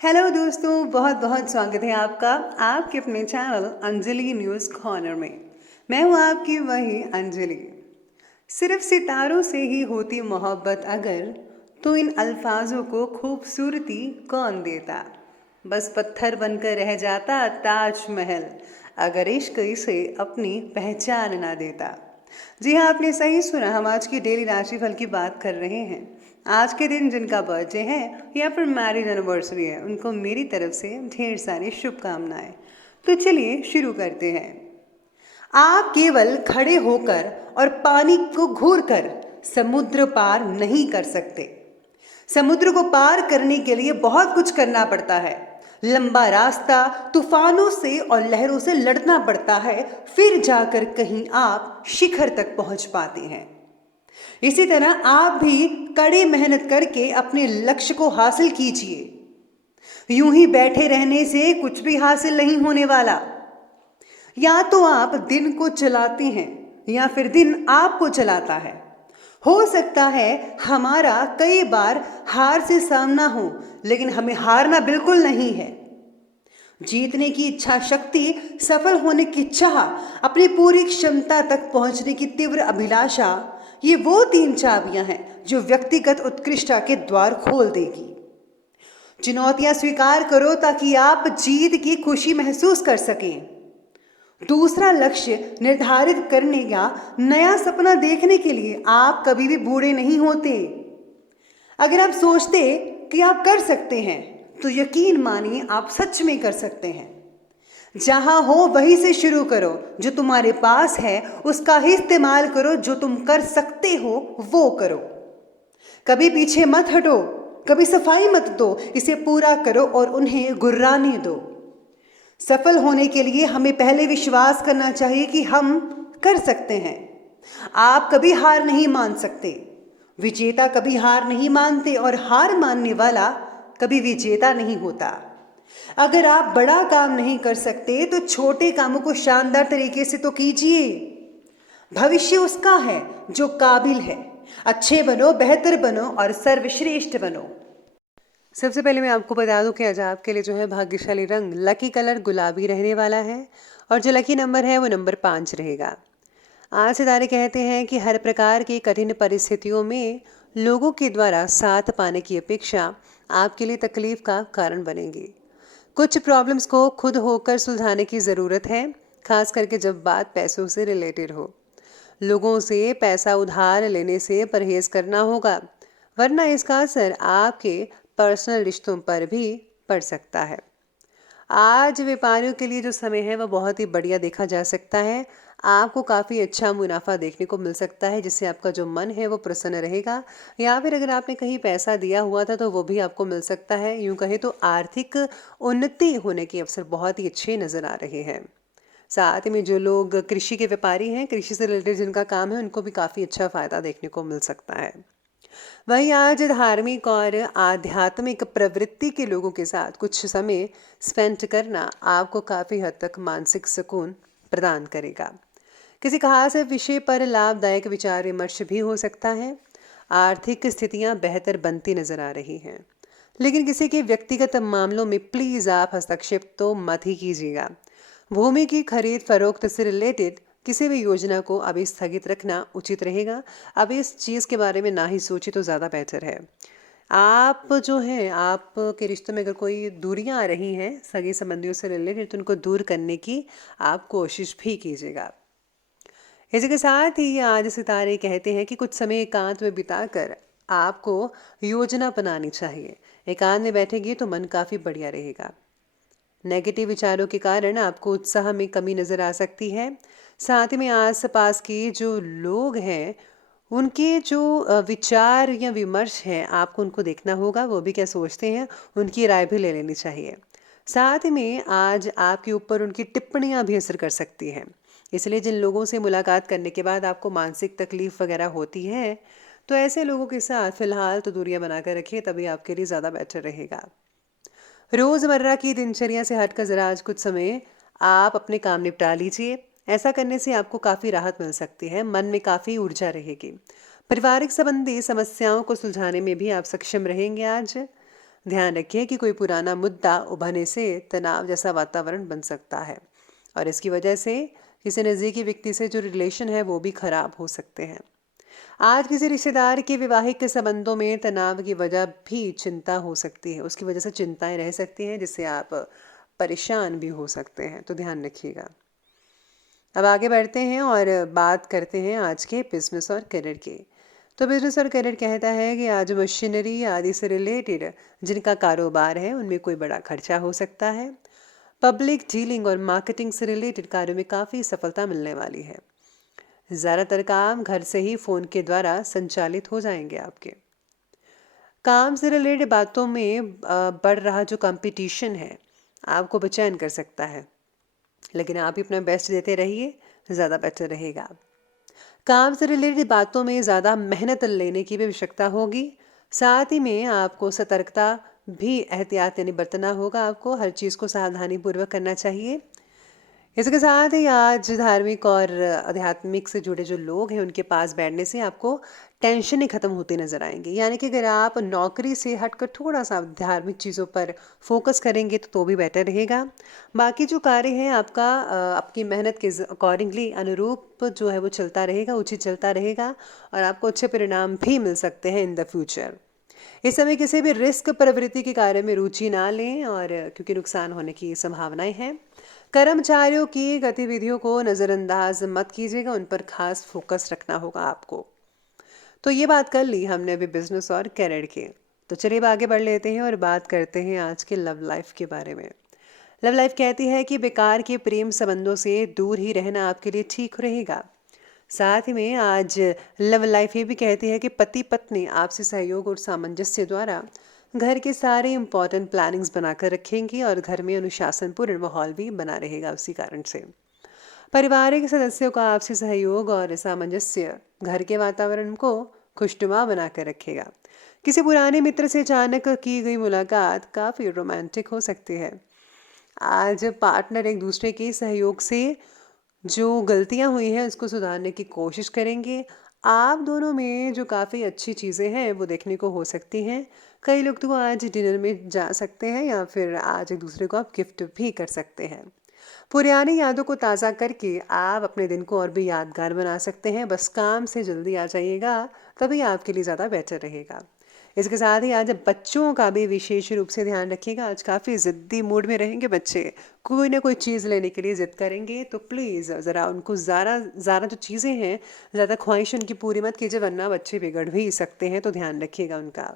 Hello दोस्तों, बहुत बहुत स्वागत है आपका आपके अपने चैनल अंजलि न्यूज़ कॉर्नर में। मैं हूँ आपकी वही अंजलि। सिर्फ सितारों से ही होती मोहब्बत अगर, तो इन अल्फाजों को खूबसूरती कौन देता। बस पत्थर बनकर रह जाता ताजमहल अगर इश्क इसे अपनी पहचान ना देता। जी हाँ, आपने सही सुना। हम आज की डेली राशिफल की बात कर रहे हैं। आज के दिन जिनका बर्थडे है या फिर मैरिज एनिवर्सरी है, उनको मेरी तरफ से ढेर सारी शुभकामनाएं। तो चलिए शुरू करते हैं। आप केवल खड़े होकर और पानी को घूर कर समुद्र पार नहीं कर सकते। समुद्र को पार करने के लिए बहुत कुछ करना पड़ता है। लंबा रास्ता, तूफानों से और लहरों से लड़ना पड़ता है, फिर जाकर कहीं आप शिखर तक पहुंच पाते हैं। इसी तरह आप भी कड़ी मेहनत करके अपने लक्ष्य को हासिल कीजिए। यूं ही बैठे रहने से कुछ भी हासिल नहीं होने वाला। या तो आप दिन को चलाते हैं या फिर दिन आपको चलाता है। हो सकता है हमारा कई बार हार से सामना हो, लेकिन हमें हारना बिल्कुल नहीं है। जीतने की इच्छा शक्ति, सफल होने की चाह, अपनी पूरी क्षमता तक पहुंचने की तीव्र अभिलाषा, ये वो 3 चाबियां हैं जो व्यक्तिगत उत्कृष्टता के द्वार खोल देगी। चुनौतियां स्वीकार करो ताकि आप जीत की खुशी महसूस कर सकें। दूसरा लक्ष्य निर्धारित करने या नया सपना देखने के लिए आप कभी भी बूढ़े नहीं होते। अगर आप सोचते कि आप कर सकते हैं, तो यकीन मानिए आप सच में कर सकते हैं। जहां हो वहीं से शुरू करो। जो तुम्हारे पास है उसका ही इस्तेमाल करो। जो तुम कर सकते हो वो करो। कभी पीछे मत हटो, कभी सफाई मत दो, इसे पूरा करो और उन्हें गुर्राने दो। सफल होने के लिए हमें पहले विश्वास करना चाहिए कि हम कर सकते हैं। आप कभी हार नहीं मान सकते। विजेता कभी हार नहीं मानते और हार मानने वाला कभी विजेता नहीं होता। अगर आप बड़ा काम नहीं कर सकते तो छोटे कामों को शानदार तरीके से तो कीजिए। भविष्य उसका है जो काबिल है। अच्छे बनो, बेहतर बनो और सर्वश्रेष्ठ बनो। सबसे पहले मैं आपको बता दूं कि आज आपके लिए जो है भाग्यशाली रंग, लकी कलर गुलाबी रहने वाला है और जो लकी नंबर है वो नंबर 5 रहेगा। आज सितारे कहते हैं कि हर प्रकार की कठिन परिस्थितियों में लोगों के द्वारा साथ पाने की अपेक्षा आपके लिए तकलीफ का कारण बनेगी। कुछ प्रॉब्लम्स को खुद होकर सुलझाने की ज़रूरत है, खास करके जब बात पैसों से रिलेटेड हो। लोगों से पैसा उधार लेने से परहेज करना होगा, वरना इसका असर आपके पर्सनल रिश्तों पर भी पड़ सकता है। आज व्यापारियों के लिए जो समय है वह बहुत ही बढ़िया देखा जा सकता है। आपको काफ़ी अच्छा मुनाफा देखने को मिल सकता है, जिससे आपका जो मन है वो प्रसन्न रहेगा। या फिर अगर आपने कहीं पैसा दिया हुआ था तो वो भी आपको मिल सकता है। यूं कहें तो आर्थिक उन्नति होने के अवसर बहुत ही अच्छे नज़र आ रहे हैं। साथ में जो लोग कृषि के व्यापारी हैं, कृषि से रिलेटेड जिनका काम है, उनको भी काफ़ी अच्छा फ़ायदा देखने को मिल सकता है। वहीं आज धार्मिक और आध्यात्मिक प्रवृत्ति के लोगों के साथ कुछ समय स्पेंड करना आपको काफ़ी हद तक मानसिक सुकून प्रदान करेगा। किसी खास विषय पर लाभदायक विचार विमर्श भी हो सकता है। आर्थिक स्थितियां बेहतर बनती नजर आ रही हैं, लेकिन किसी के व्यक्तिगत मामलों में प्लीज़ आप हस्तक्षेप तो मत ही कीजिएगा। भूमि की खरीद फरोख्त से रिलेटेड किसी भी योजना को अभी स्थगित रखना उचित रहेगा। अभी इस चीज़ के बारे में ना ही सोचे तो ज़्यादा बेहतर है। आप जो हैं, आपके रिश्तों में अगर कोई दूरियां आ रही हैं सगे संबंधियों से रिलेटेड, तो उनको दूर करने की आप कोशिश भी कीजिएगा। इसी के साथ ही आज सितारे कहते हैं कि कुछ समय एकांत में बिताकर आपको योजना बनानी चाहिए। एकांत में बैठेंगे तो मन काफ़ी बढ़िया रहेगा। नेगेटिव विचारों के कारण आपको उत्साह में कमी नज़र आ सकती है। साथ में आसपास के जो लोग हैं उनके जो विचार या विमर्श हैं, आपको उनको देखना होगा, वो भी क्या सोचते हैं, उनकी राय भी ले लेनी चाहिए। साथ में आज आपके ऊपर उनकी टिप्पणियां भी असर कर सकती हैं। इसलिए जिन लोगों से मुलाकात करने के बाद आपको मानसिक तकलीफ वगैरह होती है, तो ऐसे लोगों के साथ फ़िलहाल तो दूरियां बनाकर रखिए, तभी आपके लिए ज़्यादा बेटर रहेगा। रोज़मर्रा की दिनचर्या से हटकर ज़रा आज कुछ समय आप अपने काम निपटा लीजिए। ऐसा करने से आपको काफ़ी राहत मिल सकती है, मन में काफ़ी ऊर्जा रहेगी। पारिवारिक संबंधी समस्याओं को सुलझाने में भी आप सक्षम रहेंगे आज। ध्यान रखिए कि कोई पुराना मुद्दा उभरने से तनाव जैसा वातावरण बन सकता है और इसकी वजह से किसी नज़दीकी व्यक्ति से जो रिलेशन है वो भी खराब हो सकते हैं। आज किसी रिश्तेदार के वैवाहिक संबंधों में तनाव की वजह भी चिंता हो सकती है, उसकी वजह से चिंताएं रह सकती हैं जिससे आप परेशान भी हो सकते हैं, तो ध्यान रखिएगा। अब आगे बढ़ते हैं और बात करते हैं आज के बिजनेस और करियर की। तो बिजनेस और करियर कहता है कि आज मशीनरी आदि से रिलेटेड जिनका कारोबार है उनमें कोई बड़ा खर्चा हो सकता है। पब्लिक डीलिंग और मार्केटिंग से रिलेटेड कार्यों में काफ़ी सफलता मिलने वाली है। ज़्यादातर काम घर से ही फ़ोन के द्वारा संचालित हो जाएंगे आपके। काम से रिलेटेड बातों में बढ़ रहा जो कंपटीशन है आपको बेचैन कर सकता है, लेकिन आप ही अपना बेस्ट देते रहिए, ज़्यादा बेटर रहेगा। काम से रिलेटेड बातों में ज़्यादा मेहनत लेने की भी आवश्यकता होगी। साथ ही में आपको सतर्कता भी एहतियात यानी बरतना होगा, आपको हर चीज़ को सावधानी पूर्वक करना चाहिए। इसके साथ ही आज धार्मिक और आध्यात्मिक से जुड़े जो लोग हैं उनके पास बैठने से आपको टेंशन खत्म होती नजर आएंगी। यानी कि अगर आप नौकरी से हटकर थोड़ा सा धार्मिक चीज़ों पर फोकस करेंगे तो भी बेटर रहेगा। बाकी जो कार्य है आपका आपकी मेहनत के अकॉर्डिंगली अनुरूप जो है वो चलता रहेगा, उचित चलता रहेगा और आपको अच्छे परिणाम भी मिल सकते हैं इन द फ्यूचर। इस समय किसी भी रिस्क प्रवृत्ति के कार्य में रुचि ना लें और क्योंकि नुकसान होने की संभावनाएं हैं। कर्मचारियों की गतिविधियों को नज़रअंदाज मत कीजिएगा, उन पर खास फोकस रखना होगा आपको। तो ये बात कर ली हमने अभी बिजनेस और करियर की। तो चलिए अब आगे बढ़ लेते हैं और बात करते हैं आज के लव लाइफ के बारे में। लव लाइफ कहती है कि बेकार के प्रेम संबंधों से दूर ही रहना आपके लिए ठीक रहेगा। साथ ही में आज लव लाइफ ये भी कहती है कि पति पत्नी आपसी सहयोग और सामंजस्य द्वारा घर के सारे इंपॉर्टेंट प्लानिंग्स बनाकर रखेंगे और घर में अनुशासनपूर्ण माहौल भी बना रहेगा। उसी कारण से पारिवारिक सदस्यों का आपसी सहयोग और सामंजस्य घर के वातावरण को खुशनुमा बनाकर रखेगा। किसी पुराने मित्र से अचानक की गई मुलाकात काफ़ी रोमांटिक हो सकती है। आज पार्टनर एक दूसरे के सहयोग से जो गलतियां हुई हैं उसको सुधारने की कोशिश करेंगे। आप दोनों में जो काफ़ी अच्छी चीज़ें हैं वो देखने को हो सकती हैं। कई लोग तो आज डिनर में जा सकते हैं या फिर आज एक दूसरे को आप गिफ्ट भी कर सकते हैं। पुरानी यादों को ताज़ा करके आप अपने दिन को और भी यादगार बना सकते हैं। बस काम से जल्दी आ जाइएगा, तभी आपके लिए ज़्यादा बेटर रहेगा। इसके साथ ही आज बच्चों का भी विशेष रूप से ध्यान रखिएगा। आज काफ़ी ज़िद्दी मूड में रहेंगे बच्चे, कोई ना कोई चीज़ लेने के लिए ज़िद करेंगे, तो प्लीज़ ज़रा उनको ज़्यादा ज़्यादा जो चीज़ें हैं ज़्यादा ख्वाहिश उनकी पूरी मत कीजिए, वरना बच्चे बिगड़ भी सकते हैं, तो ध्यान रखिएगा उनका।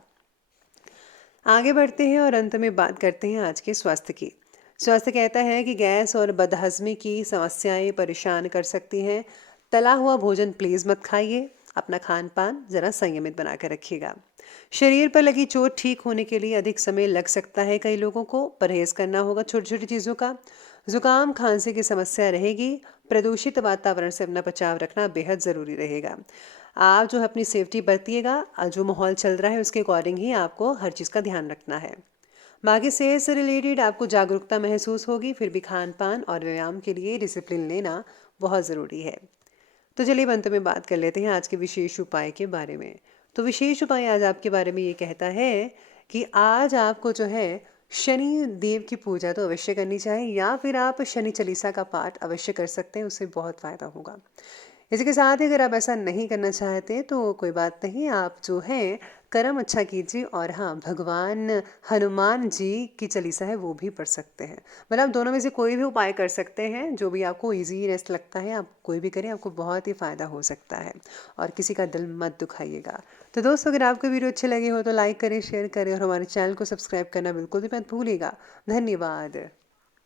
आगे बढ़ते हैं और अंत में बात करते हैं आज के स्वास्थ्य की। स्वास्थ्य कहता है कि गैस और बदहजमी की समस्याएं परेशान कर सकती हैं। तला हुआ भोजन प्लीज़ मत खाइए। अपना खान पान ज़रा संयमित बना कर रखिएगा। शरीर पर लगी चोट ठीक होने के लिए अधिक समय लग सकता है। कई लोगों को परहेज़ करना होगा छोटी छोटी चीज़ों का। जुकाम खांसी की समस्या रहेगी। प्रदूषित वातावरण से अपना बचाव रखना बेहद ज़रूरी रहेगा। आप जो है अपनी सेफ्टी बरतिएगा, जो माहौल चल रहा है उसके अकॉर्डिंग ही आपको हर चीज़ का ध्यान रखना है। बाकी सेहत से रिलेटेड आपको जागरूकता महसूस होगी, फिर भी खान पान और व्यायाम के लिए डिसिप्लिन लेना बहुत ज़रूरी है। तो चलिए अंत में बात कर लेते हैं आज के विशेष उपाय के बारे में। तो विशेष उपाय आज आपके बारे में ये कहता है कि आज आपको जो है शनि देव की पूजा तो अवश्य करनी चाहिए, या फिर आप शनि चालीसा का पाठ अवश्य कर सकते हैं, उससे बहुत फ़ायदा होगा। इसके साथ ही अगर आप ऐसा नहीं करना चाहते तो कोई बात नहीं, आप जो है कर्म अच्छा कीजिए और हाँ, भगवान हनुमान जी की चालीसा है वो भी पढ़ सकते हैं। मतलब दोनों में से कोई भी उपाय कर सकते हैं, जो भी आपको ईजीनेस लगता है आप कोई भी करें, आपको बहुत ही फ़ायदा हो सकता है और किसी का दिल मत दुखाइएगा। तो दोस्तों, अगर आपको वीडियो अच्छे लगे हो तो लाइक करें, शेयर करें और हमारे चैनल को सब्सक्राइब करना बिल्कुल भी मत भूलिएगा। धन्यवाद।